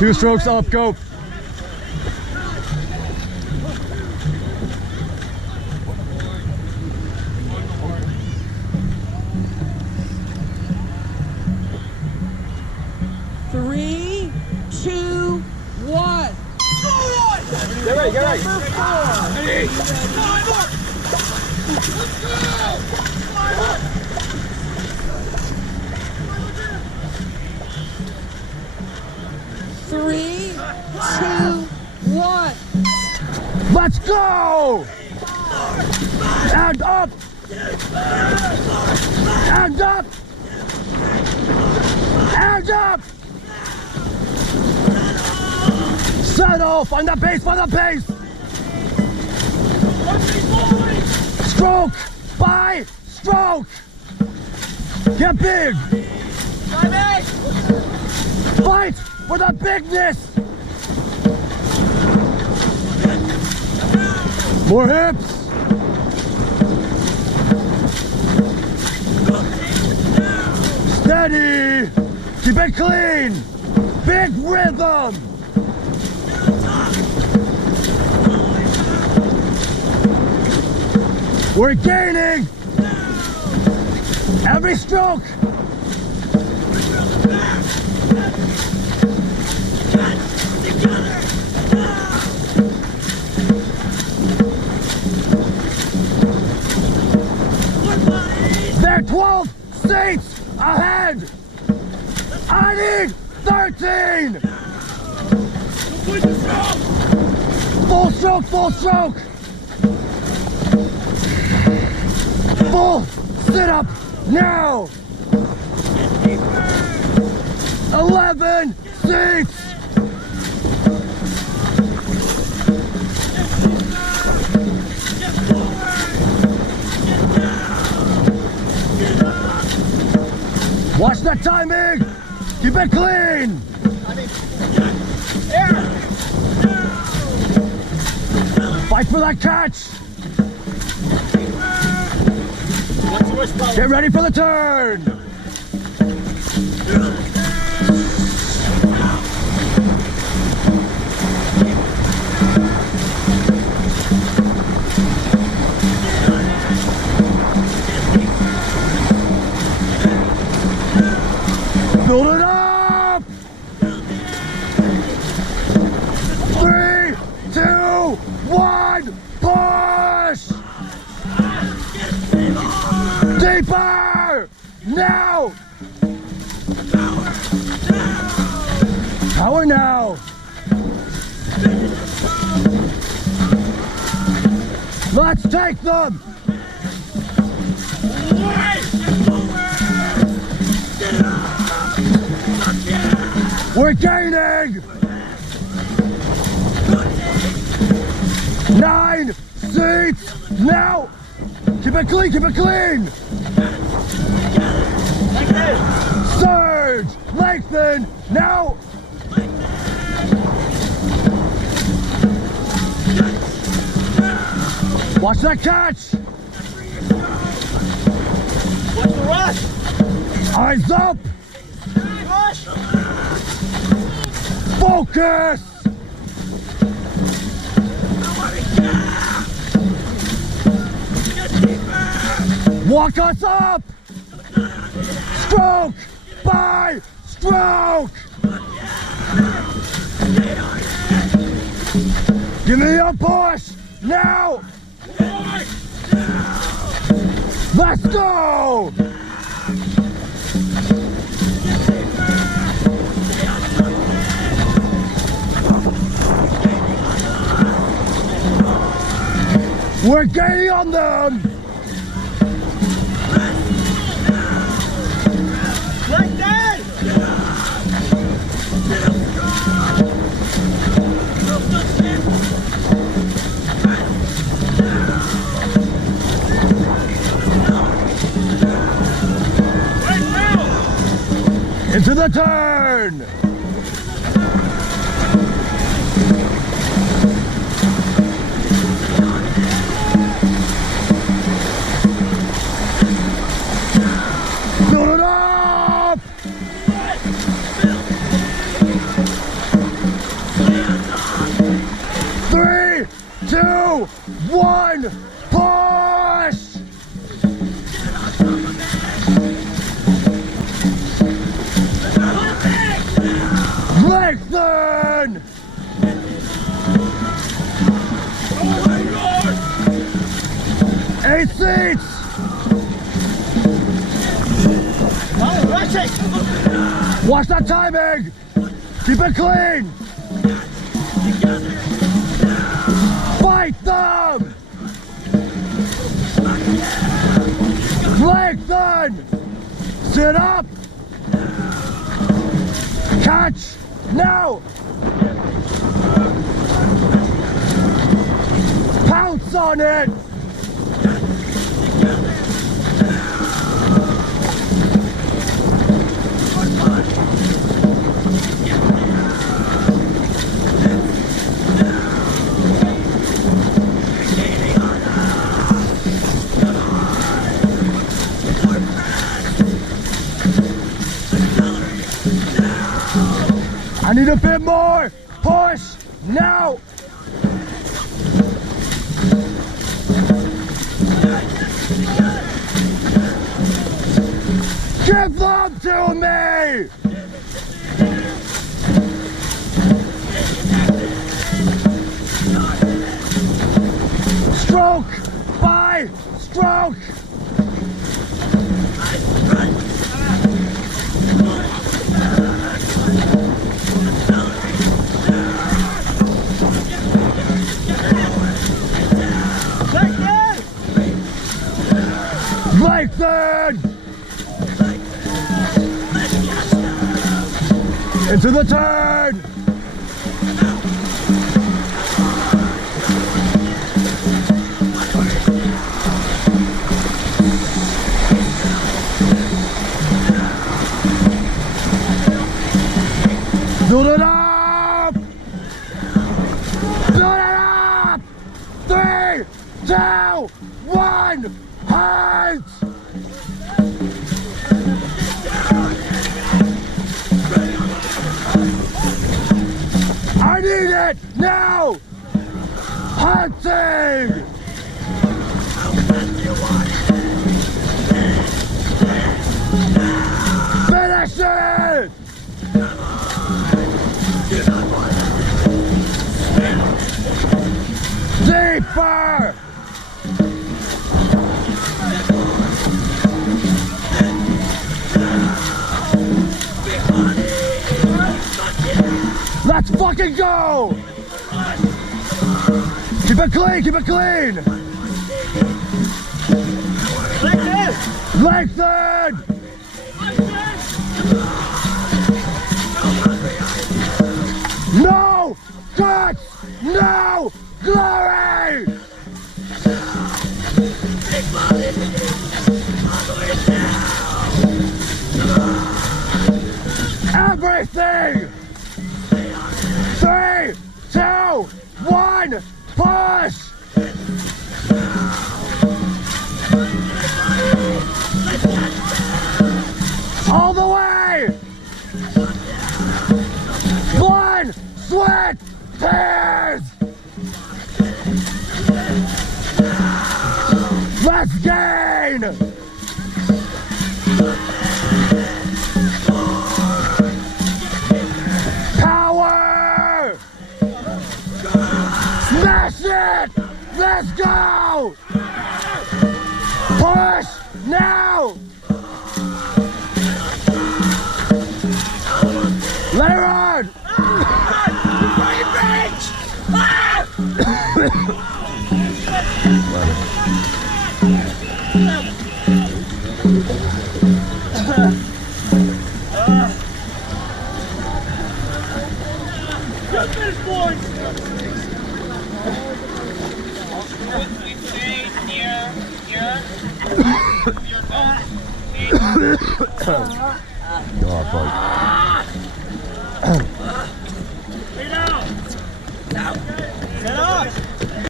2 strokes up, go. Three, two, one. Get ready, get ready. Number 4. Let's go! 3, 2, 1. Let's go! And up! And up! And up! Settle! Find that pace, find that pace! Stroke! By stroke! Get big! Fight for the bigness! More hips! Steady! Keep it clean! Big rhythm! We're gaining! Every stroke! They're 12 seats ahead! I need 13! Full stroke, full stroke! Full sit-up now! 11 seats! Watch that timing! Keep it clean! Fight for that catch! Get ready for the turn! Build it up! 3, 2, 1, push! Deeper! Now! Power now! Let's take them! We're gaining! 9 seats now! Keep it clean, keep it clean! Surge! Lengthen! Now! Watch that catch! Watch the rush! Eyes up! Rush! Focus! Walk us up! Stroke by stroke! Give me a push! Now! Let's go! We're gaining on them! Right there! Into the turn! Build it up! 1, push! Lengthen! Oh my God! 8 seats! Oh, rushing! Watch that timing! Keep it clean! Fight them! Lengthen! Sit up! Catch! Now! Pounce on it! I need a bit more! Push! Now! Give them to me! Stroke by stroke! Lengthen! Into the turn! Build it up! Build it up! 3, 2, 1, hands! I need it now! Hunting! Finish it! Deeper! Let's fucking go! Keep it clean, keep it clean! Lengthen! Lengthen! No! Guts! No! Glory! Everything! 3, 2, 1, push! All the way! Blood, sweat, tears! Let's gain! Power! Smash it! Let's go! Push now! Let her on! Good finish, boys! Oh, fuck. Lay down!